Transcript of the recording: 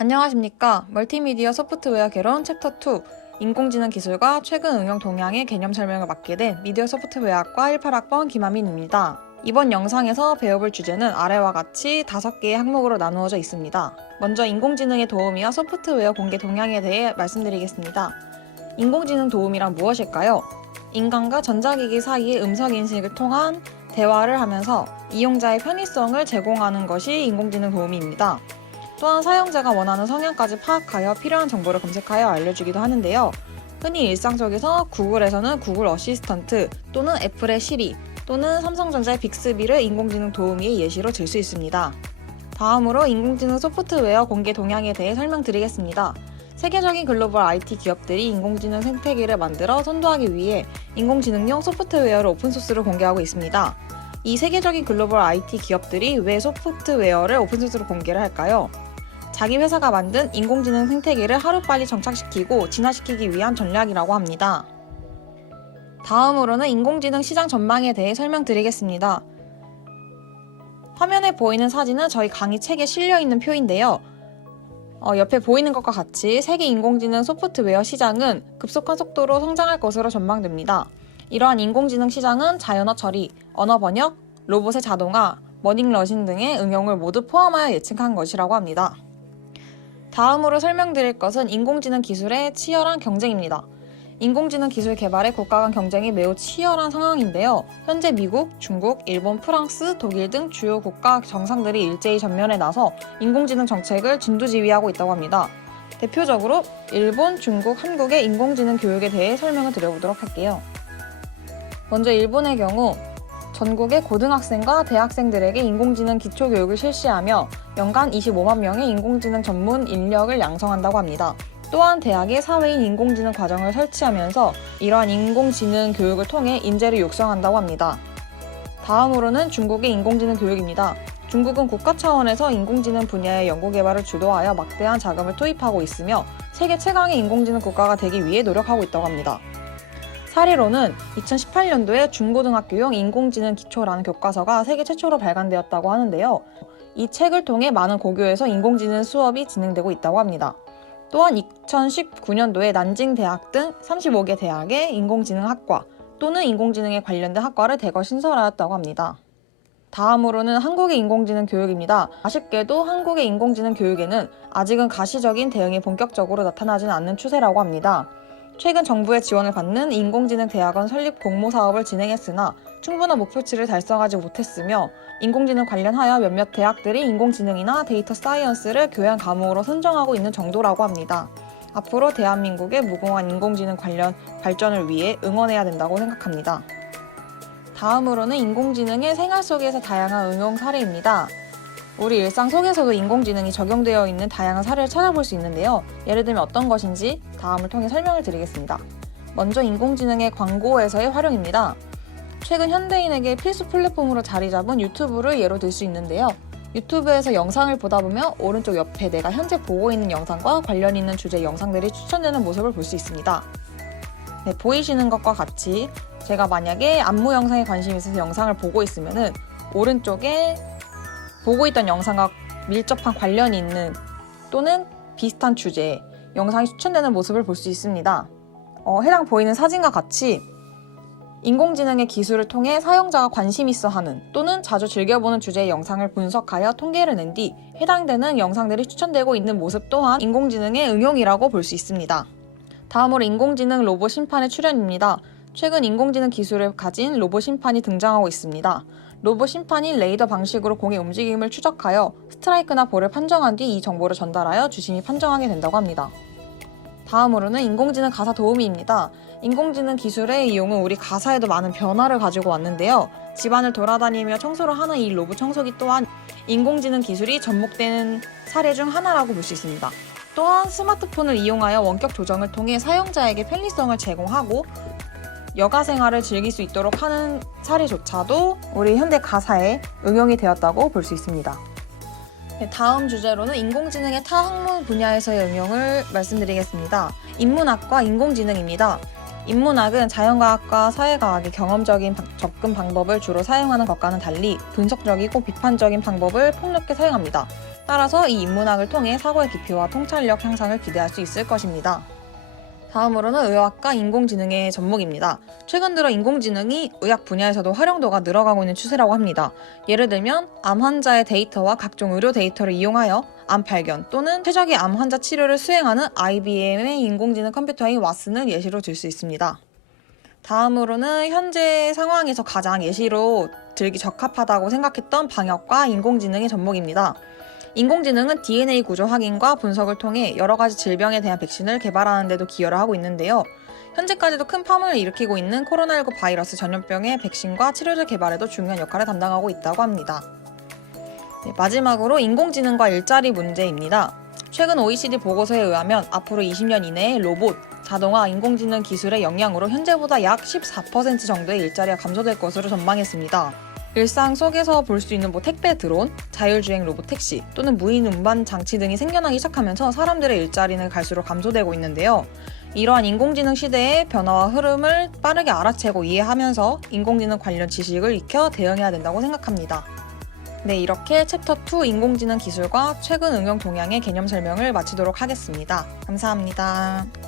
안녕하십니까. 멀티미디어 소프트웨어 개론 챕터 2 인공지능 기술과 최근 응용 동향의 개념 설명을 맡게 된 미디어 소프트웨어학과 18학번 김하민입니다. 이번 영상에서 배워볼 주제는 아래와 같이 5개의 항목으로 나누어져 있습니다. 먼저 인공지능의 도우미와 소프트웨어 공개 동향에 대해 말씀드리겠습니다. 인공지능 도우미란 무엇일까요? 인간과 전자기기 사이의 음성인식을 통한 대화를 하면서 이용자의 편의성을 제공하는 것이 인공지능 도우미입니다. 또한 사용자가 원하는 성향까지 파악하여 필요한 정보를 검색하여 알려주기도 하는데요. 흔히 일상 속에서 구글에서는 구글 어시스턴트 또는 애플의 시리 또는 삼성전자의 빅스비를 인공지능 도우미의 예시로 들 수 있습니다. 다음으로 인공지능 소프트웨어 공개 동향에 대해 설명드리겠습니다. 세계적인 글로벌 IT 기업들이 인공지능 생태계를 만들어 선도하기 위해 인공지능용 소프트웨어를 오픈소스로 공개하고 있습니다. 이 세계적인 글로벌 IT 기업들이 왜 소프트웨어를 오픈소스로 공개를 할까요? 자기 회사가 만든 인공지능 생태계를 하루빨리 정착시키고 진화시키기 위한 전략이라고 합니다. 다음으로는 인공지능 시장 전망에 대해 설명드리겠습니다. 화면에 보이는 사진은 저희 강의 책에 실려있는 표인데요. 옆에 보이는 것과 같이 세계 인공지능 소프트웨어 시장은 급속한 속도로 성장할 것으로 전망됩니다. 이러한 인공지능 시장은 자연어 처리, 언어 번역, 로봇의 자동화, 머닝러닝 등의 응용을 모두 포함하여 예측한 것이라고 합니다. 다음으로 설명드릴 것은 인공지능 기술의 치열한 경쟁입니다. 인공지능 기술 개발의 국가 간 경쟁이 매우 치열한 상황인데요. 현재 미국, 중국, 일본, 프랑스, 독일 등 주요 국가 정상들이 일제히 전면에 나서 인공지능 정책을 진두지휘하고 있다고 합니다. 대표적으로 일본, 중국, 한국의 인공지능 교육에 대해 설명을 드려보도록 할게요. 먼저 일본의 경우 전국의 고등학생과 대학생들에게 인공지능 기초교육을 실시하며 연간 25만 명의 인공지능 전문 인력을 양성한다고 합니다. 또한 대학에 사회인 인공지능 과정을 설치하면서 이러한 인공지능 교육을 통해 인재를 육성한다고 합니다. 다음으로는 중국의 인공지능 교육입니다. 중국은 국가 차원에서 인공지능 분야의 연구개발을 주도하여 막대한 자금을 투입하고 있으며 세계 최강의 인공지능 국가가 되기 위해 노력하고 있다고 합니다. 사례로는 2018년도에 중고등학교용 인공지능 기초라는 교과서가 세계 최초로 발간되었다고 하는데요. 이 책을 통해 많은 고교에서 인공지능 수업이 진행되고 있다고 합니다. 또한 2019년도에 난징대학 등 35개 대학의 인공지능학과 또는 인공지능에 관련된 학과를 대거 신설하였다고 합니다. 다음으로는 한국의 인공지능 교육입니다. 아쉽게도 한국의 인공지능 교육에는 아직은 가시적인 대응이 본격적으로 나타나지는 않는 추세라고 합니다. 최근 정부의 지원을 받는 인공지능 대학원 설립 공모 사업을 진행했으나 충분한 목표치를 달성하지 못했으며 인공지능 관련하여 몇몇 대학들이 인공지능이나 데이터 사이언스를 교양 과목으로 선정하고 있는 정도라고 합니다. 앞으로 대한민국의 무궁한 인공지능 관련 발전을 위해 응원해야 된다고 생각합니다. 다음으로는 인공지능의 생활 속에서 다양한 응용 사례입니다. 우리 일상 속에서도 인공지능이 적용되어 있는 다양한 사례를 찾아볼 수 있는데요. 예를 들면 어떤 것인지 다음을 통해 설명을 드리겠습니다. 먼저 인공지능의 광고에서의 활용입니다. 최근 현대인에게 필수 플랫폼으로 자리 잡은 유튜브를 예로 들 수 있는데요. 유튜브에서 영상을 보다 보면 오른쪽 옆에 내가 현재 보고 있는 영상과 관련 있는 주제 영상들이 추천되는 모습을 볼 수 있습니다. 네, 보이시는 것과 같이 제가 만약에 안무 영상에 관심이 있어서 영상을 보고 있으면은 오른쪽에 보고 있던 영상과 밀접한 관련이 있는 또는 비슷한 주제의 영상이 추천되는 모습을 볼 수 있습니다. 해당 보이는 사진과 같이 인공지능의 기술을 통해 사용자가 관심 있어 하는 또는 자주 즐겨보는 주제의 영상을 분석하여 통계를 낸 뒤 해당되는 영상들이 추천되고 있는 모습 또한 인공지능의 응용이라고 볼 수 있습니다. 다음으로 인공지능 로봇 심판의 출현입니다. 최근 인공지능 기술을 가진 로봇 심판이 등장하고 있습니다. 로봇 심판이 레이더 방식으로 공의 움직임을 추적하여 스트라이크나 볼을 판정한 뒤 이 정보를 전달하여 주심이 판정하게 된다고 합니다. 다음으로는 인공지능 가사 도우미입니다. 인공지능 기술의 이용은 우리 가사에도 많은 변화를 가지고 왔는데요. 집안을 돌아다니며 청소를 하는 이 로봇 청소기 또한 인공지능 기술이 접목되는 사례 중 하나라고 볼 수 있습니다. 또한 스마트폰을 이용하여 원격 조정을 통해 사용자에게 편리성을 제공하고 여가 생활을 즐길 수 있도록 하는 사례조차도 우리 현대 가사에 응용이 되었다고 볼 수 있습니다. 네, 다음 주제로는 인공지능의 타 학문 분야에서의 응용을 말씀드리겠습니다. 인문학과 인공지능입니다. 인문학은 자연과학과 사회과학의 경험적인 접근 방법을 주로 사용하는 것과는 달리 분석적이고 비판적인 방법을 폭넓게 사용합니다. 따라서 이 인문학을 통해 사고의 깊이와 통찰력 향상을 기대할 수 있을 것입니다. 다음으로는 의학과 인공지능의 접목입니다. 최근 들어 인공지능이 의학 분야에서도 활용도가 늘어가고 있는 추세라고 합니다. 예를 들면 암 환자의 데이터와 각종 의료 데이터를 이용하여 암 발견 또는 최적의 암 환자 치료를 수행하는 IBM의 인공지능 컴퓨터인 왓슨을 예시로 들 수 있습니다. 다음으로는 현재 상황에서 가장 예시로 들기 적합하다고 생각했던 방역과 인공지능의 접목입니다. 인공지능은 DNA 구조 확인과 분석을 통해 여러 가지 질병에 대한 백신을 개발하는 데도 기여를 하고 있는데요. 현재까지도 큰 파문을 일으키고 있는 코로나19 바이러스 전염병의 백신과 치료제 개발에도 중요한 역할을 담당하고 있다고 합니다. 네, 마지막으로 인공지능과 일자리 문제입니다. 최근 OECD 보고서에 의하면 앞으로 20년 이내에 로봇, 자동화, 인공지능 기술의 영향으로 현재보다 약 14% 정도의 일자리가 감소될 것으로 전망했습니다. 일상 속에서 볼 수 있는 택배 드론, 자율주행 로봇 택시 또는 무인 운반 장치 등이 생겨나기 시작하면서 사람들의 일자리는 갈수록 감소되고 있는데요. 이러한 인공지능 시대의 변화와 흐름을 빠르게 알아채고 이해하면서 인공지능 관련 지식을 익혀 대응해야 된다고 생각합니다. 네, 이렇게 챕터 2 인공지능 기술과 최근 응용 동향의 개념 설명을 마치도록 하겠습니다. 감사합니다.